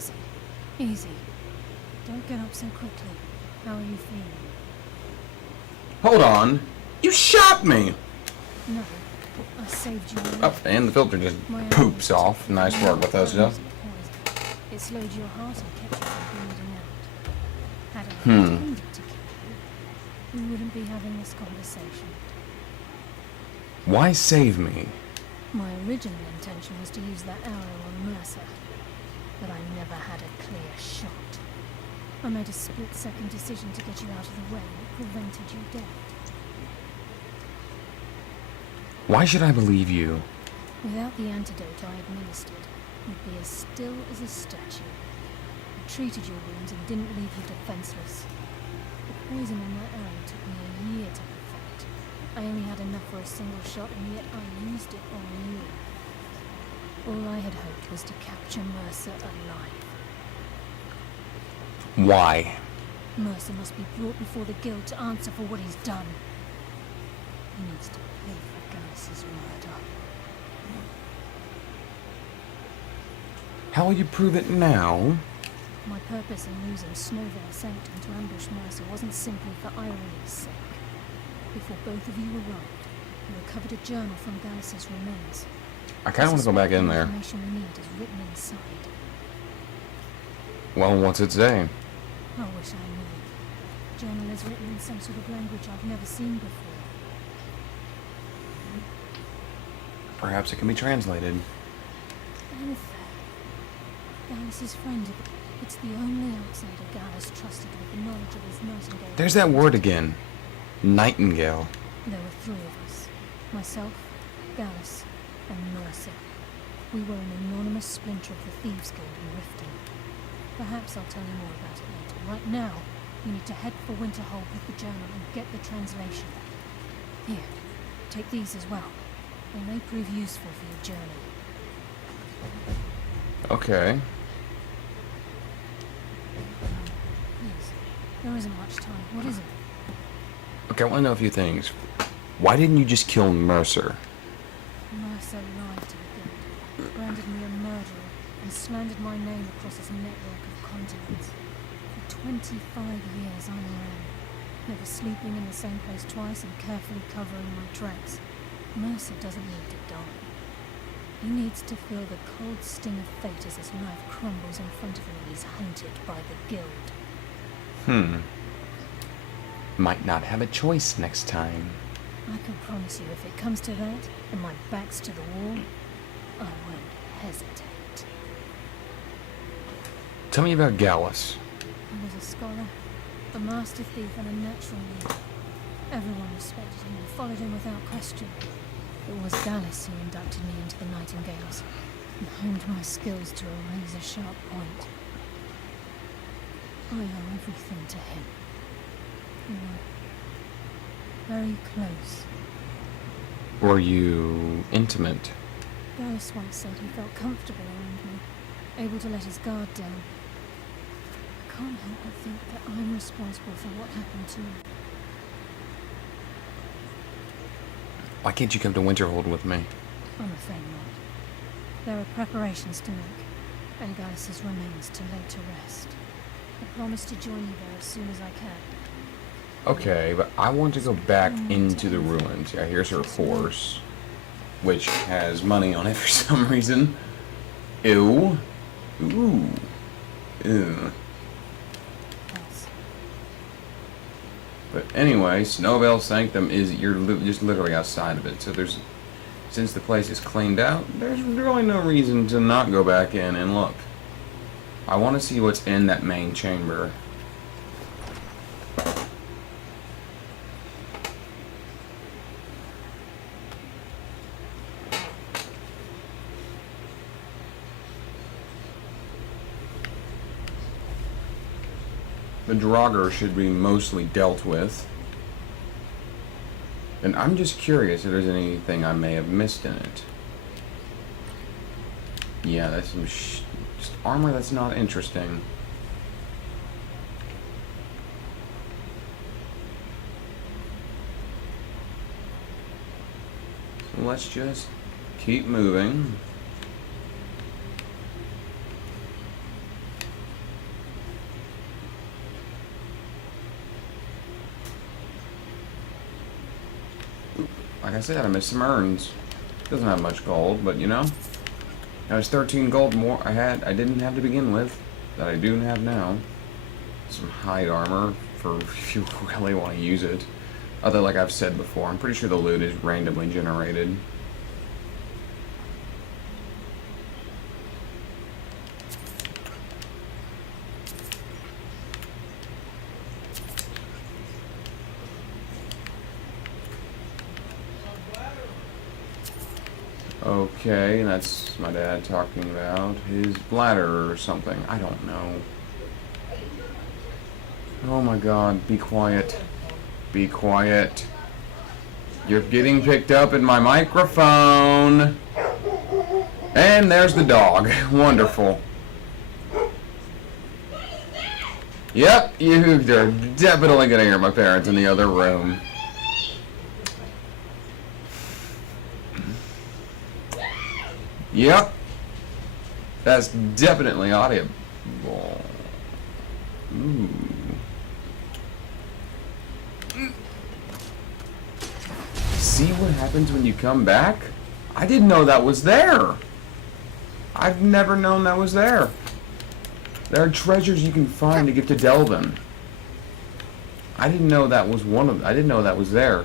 Easy. Easy. Don't get up so quickly. How are you feeling? Hold on. You shot me! No. I saved you. Oh, and the filter just poops off. Nice work with those, Joe. It slowed your heart and kept you from bleeding out. Had I intended to kill you, we wouldn't be having this conversation. Why save me? My original intention was to use that arrow on Mercer, but I never had a clear shot. I made a split-second decision to get you out of the way that prevented your death. Why should I believe you? Without the antidote I administered, you'd be as still as a statue. I treated your wounds and didn't leave you defenseless. The poison in that arrow took me a year to perfect. I only had enough for a single shot, and yet I used it on you. All I had hoped was to capture Mercer alive. Why? Mercer must be brought before the guild to answer for what he's done. He needs to pay for Gallus' murder. How will you prove it now? My purpose in losing Snowvale Sanctum to ambush Mercer wasn't simply for irony's sake. Before both of you arrived, you recovered a journal from Gallus' remains. I kind of want to go back in there. The information we need is written inside. Well, what's it say? I wish I knew. The journal is written in some sort of language I've never seen before. Perhaps it can be translated. Anthea. Gallus' friend. It's the only outsider Gallus trusted with the knowledge of his Nightingale. There's that word again. Nightingale. There were three of us. Myself, Gallus, and Mercer. We were an anonymous splinter of the Thieves Guild in Riften. Perhaps I'll tell you more about it later. Right now, you need to head for Winterhold with the journal and get the translation. Here, take these as well. They may prove useful for your journey. Okay. Please, there isn't much time. What is it? Okay, I want to know a few things. Why didn't you just kill Mercer? Mercer lied to the guild, branded me a murderer, and slandered my name across his network of contacts. For 25 years I'm around, never sleeping in the same place twice and carefully covering my tracks. Mercer doesn't need to die. He needs to feel the cold sting of fate as his life crumbles in front of him and he's hunted by the guild. Might not have a choice next time. I can promise you if it comes to that, and my back's to the wall, I won't hesitate. Tell me about Gallus. He was a scholar, a master thief and a natural leader. Everyone respected him and followed him without question. It was Gallus who inducted me into the Nightingales and honed my skills to a razor-sharp point. I owe everything to him. We were very close. Were you intimate? Gallus once said he felt comfortable around me, able to let his guard down. I can't help but think that I'm responsible for what happened to him. Why can't you come to Winterhold with me? I'm afraid not. There are preparations to make, and Gallus' remains to lay to rest. I promise to join you there as soon as I can. Okay, but I want to go back into the ruins. Yeah, here's her horse, which has money on it for some reason. Ew. Ooh. Ew. Yes. But anyway, Snowvale Sanctum is, you're just literally outside of it. So since the place is cleaned out, there's really no reason to not go back in and look. I want to see what's in that main chamber. The Draugr should be mostly dealt with. And I'm just curious if there's anything I may have missed in it. Yeah, that's some just armor that's not interesting. So let's just keep moving. Like I said, I missed some urns. Doesn't have much gold, but you know. That was 13 gold more I didn't have to begin with, that I do have now. Some hide armor for if you really want to use it. Other, like I've said before, I'm pretty sure the loot is randomly generated. Okay, that's my dad talking about his bladder or something. I don't know. Oh my god, be quiet. Be quiet. You're getting picked up in my microphone. And there's the dog. Wonderful. Yep, you're definitely gonna hear my parents in the other room. Yep. That's definitely audible. Ooh. See what happens when you come back? I didn't know that was there. I've never known that was there. There are treasures you can find to give to Delvin. I didn't know that was one of them. I didn't know that was there.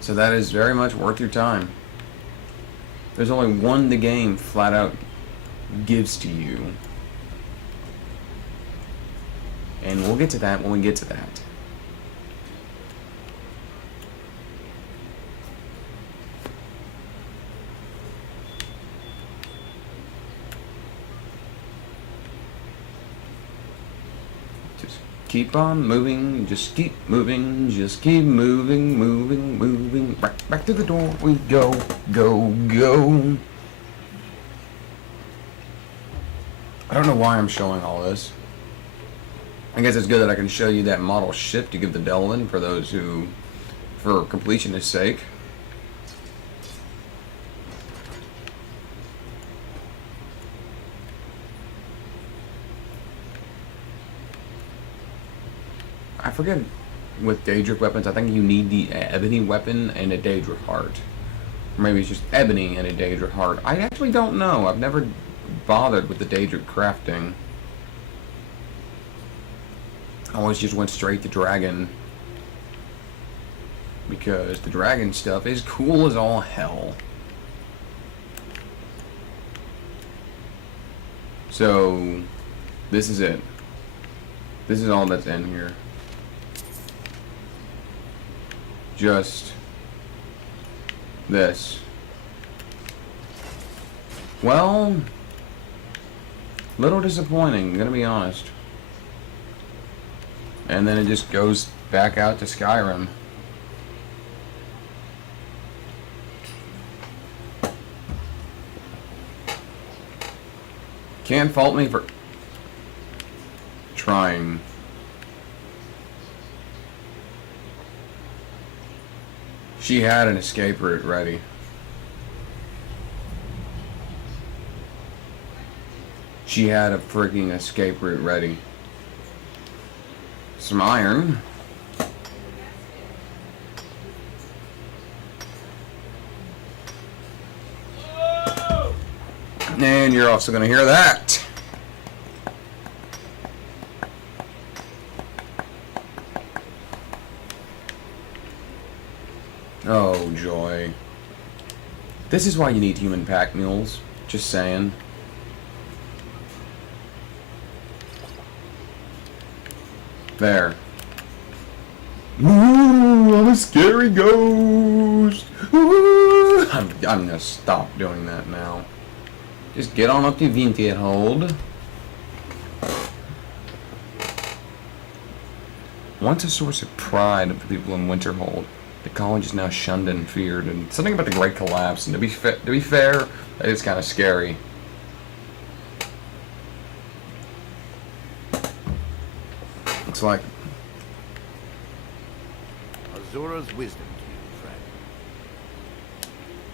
So that is very much worth your time. There's only one the game flat out gives to you. And we'll get to that when we get to that. Just keep on moving, just keep moving, just keep moving, moving, moving. Back to the door we go, go, go. I don't know why I'm showing all this. I guess it's good that I can show you that model ship to give the Delvin for those who, for completionist sake. I forget, with Daedric weapons, I think you need the ebony weapon and a Daedric heart. Or maybe it's just ebony and a Daedric heart. I actually don't know. I've never bothered with the Daedric crafting. I always just went straight to dragon. Because the dragon stuff is cool as all hell. So, this is it. This is all that's in here. Just this. Well, little disappointing, I'm gonna be honest. And then it just goes back out to Skyrim. Can't fault me for trying. She had an escape route ready. She had a freaking escape route ready. Some iron. And you're also going to hear that. Oh, joy. This is why you need human pack mules. Just saying. There. Ooh, I'm a scary ghost. Ooh. I'm gonna stop doing that now. Just get on up to Vinterhold. Once a source of pride of the people in Winterhold, the college is now shunned and feared, and something about the Great Collapse. And to be fair, it's kind of scary. Looks like Azura's wisdom to you, friend.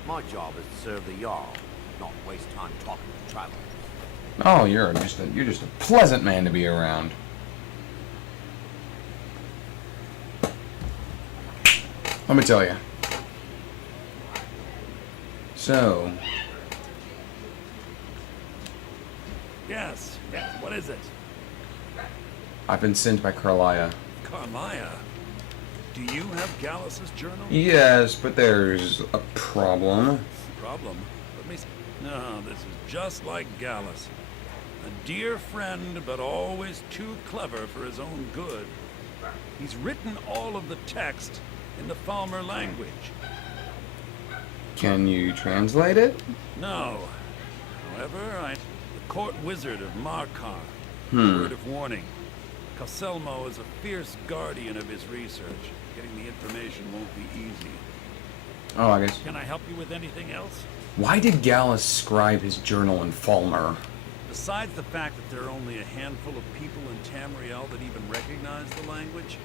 My job is to serve the Jarl, not waste time talking to travelers. oh, you're just a pleasant man to be around. Let me tell you. So, Yes, what is it? I've been sent by Carlia. Carlia? Do you have Gallus's journal? Yes, but there's a problem. Problem? Let me No, this is just like Gallus. A dear friend, but always too clever for his own good. He's written all of the text in the Falmer language. Can you translate it? No. However, the court wizard of Markar. Word of warning. Calselmo is a fierce guardian of his research. Getting the information won't be easy. Oh, I guess. Can I help you with anything else? Why did Gallus scribe his journal in Falmer? Besides the fact that there are only a handful of people in Tamriel that even recognize the language,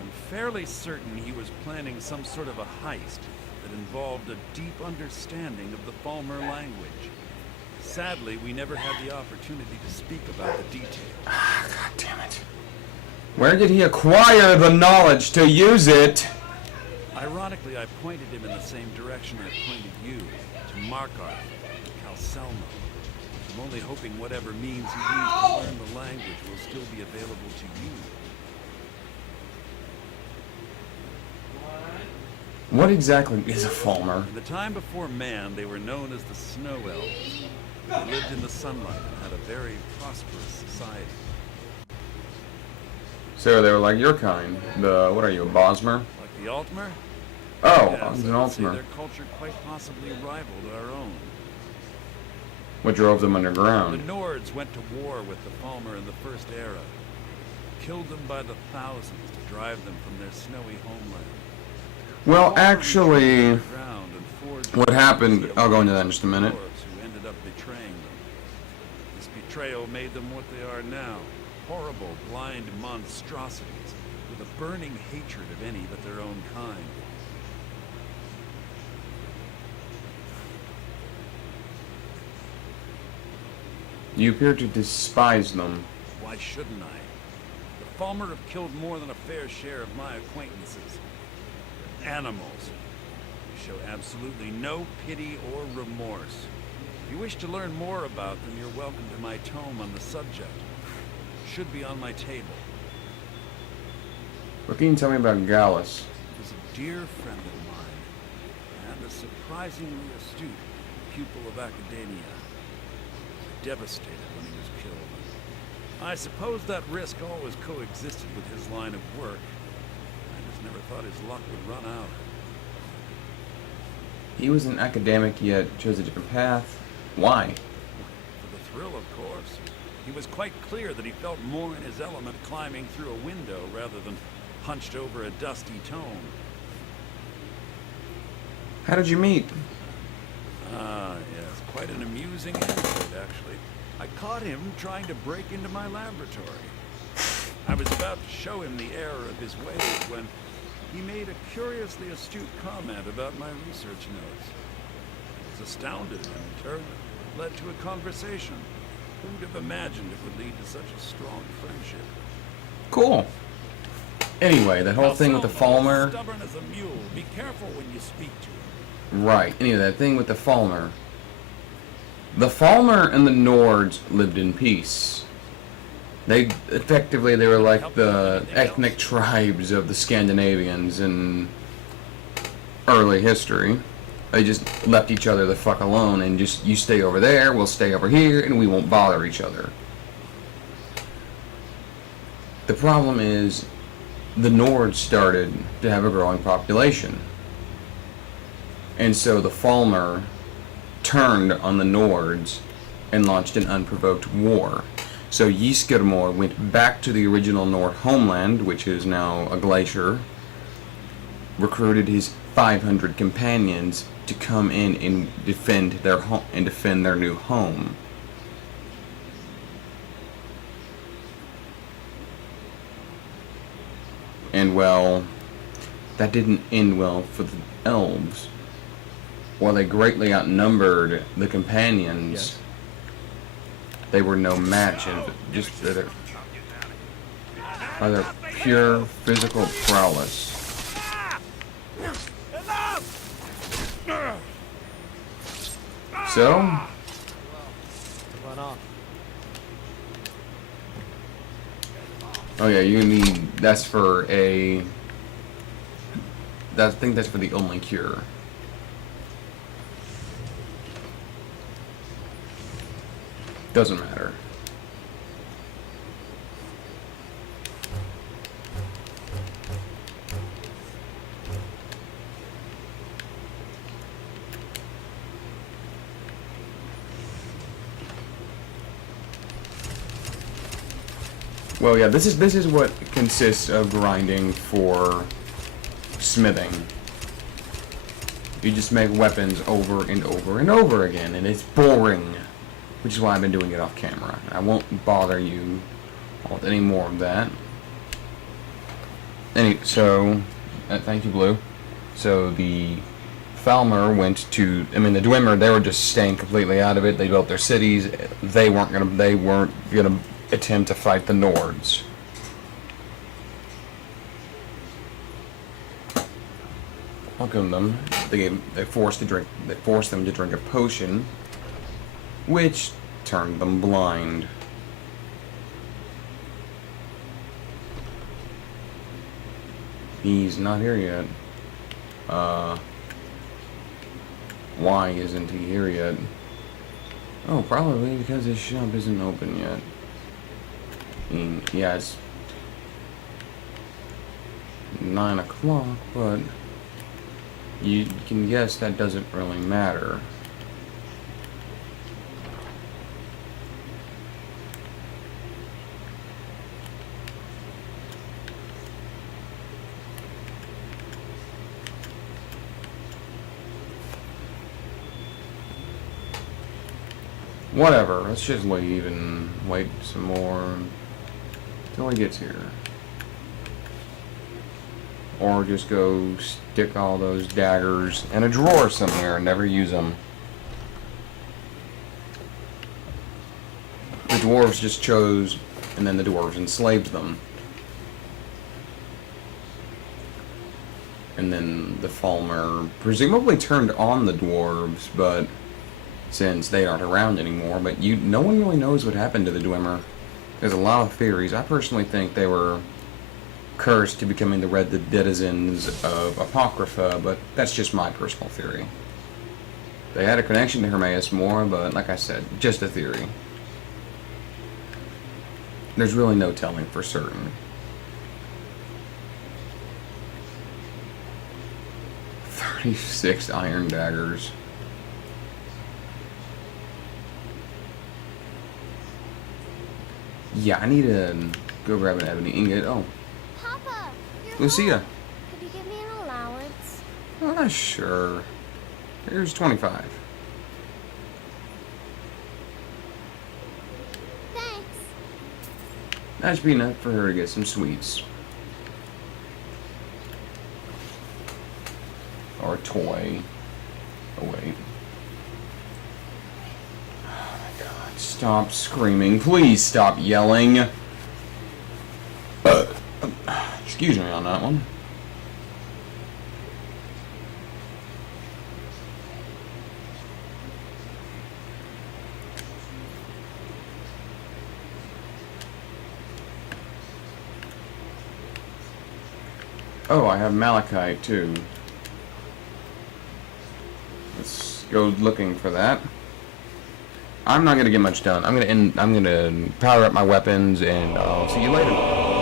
I'm fairly certain he was planning some sort of a heist that involved a deep understanding of the Falmer language. Sadly, we never had the opportunity to speak about the details. Ah, God damn it. Where did he acquire the knowledge to use it? Ironically, I pointed him in the same direction I pointed you, to Markar, Calselmo. I'm only hoping whatever means he used to learn the language will still be available to you. What exactly is a Falmer? In the time before man, they were known as the Snow Elves. They lived in the sunlight and had a very prosperous society. So they were like your kind. What are you, a Bosmer? Like the Altmer? Oh, Yes, an I would say Altmer. their culture quite possibly rivaled our own. What drove them The underground? Nords went to war with the Falmer in the First Era. Killed them by the thousands to drive them from their snowy homeland. Well, actually, Ground and forged what happened, legacy I'll go into that in among just a minute. dwarves who ended up betraying them. This betrayal made them what they are now. Horrible, blind monstrosities with a burning hatred of any but their own kind. You appear to despise them. Why shouldn't I? The Falmer have killed more than a fair share of my acquaintances. Animals. They show absolutely no pity or remorse. If you wish to learn more about them, you're welcome to my tome on the subject. It should be on my table. What can you tell me about Gallus? He was a dear friend of mine, and a surprisingly astute pupil of academia. Devastated when he was killed. I suppose that risk always coexisted with his line of work. I just never thought his luck would run out. He was an academic yet chose a different path. Why? For the thrill, of course. He was quite clear that he felt more in his element climbing through a window rather than hunched over a dusty tome. How did you meet? Ah, yes, quite an amusing anecdote, actually. I caught him trying to break into my laboratory. I was about to show him the error of his ways when he made a curiously astute comment about my research notes. I was astounded, and in turn, it led to a conversation. Who would have imagined it would lead to such a strong friendship? Cool. Anyway, that whole thing with the Falmer. Stubborn as a mule. Be careful when you speak to him. Right. Anyway, that thing with the Falmer. The Falmer and the Nords lived in peace. They were like the ethnic tribes of the Scandinavians in early history. They just left each other the fuck alone and just, you stay over there, we'll stay over here, and we won't bother each other. The problem is, the Nords started to have a growing population. And so the Falmer turned on the Nords and launched an unprovoked war. So Ysgirmor went back to the original Nord homeland, which is now a glacier, recruited his 500 companions to come in and defend their new home. And well, that didn't end well for the elves. While they greatly outnumbered the companions, they were no match in just by their pure physical prowess. So, Run off. oh yeah, you need, that's for a, I think that's for the only cure. Doesn't matter. Well, yeah, this is what consists of grinding for smithing. You just make weapons over and over and over again, and it's boring, which is why I've been doing it off camera. I won't bother you with any more of that. So, thank you, Blue. So the Falmer went to, I mean, the Dwemer, they were just staying completely out of it. They built their cities. They weren't gonna attempt to fight the Nords. Welcome them. They forced them to drink a potion, which turned them blind. He's not here yet. Why isn't he here yet? Oh, probably because his shop isn't open yet. I mean, yeah, it's 9 o'clock, but you can guess that doesn't really matter. Whatever, let's just leave and wait some more until he gets here. Or just go stick all those daggers in a drawer somewhere and never use them. The dwarves just chose, and then the dwarves enslaved them. And then the Falmer presumably turned on the dwarves, but since they aren't around anymore, but no one really knows what happened to the Dwemer. There's a lot of theories. I personally think they were cursed to becoming the red denizens of Apocrypha, but that's just my personal theory. They had a connection to Hermaeus more, but like I said, just a theory. There's really no telling for certain. 36 iron daggers. Yeah, I need to go grab an ebony ingot. Oh, Papa, you're Lucia. home. Could you give me an allowance? Sure. Here's 25. Thanks. That should be enough for her to get some sweets. Or a toy. Oh, wait. Oh my god. Stop screaming. Please stop yelling. Excuse me on that one. Oh, I have malachite too. Let's go looking for that. I'm not gonna get much done. I'm gonna power up my weapons, and I'll see you later.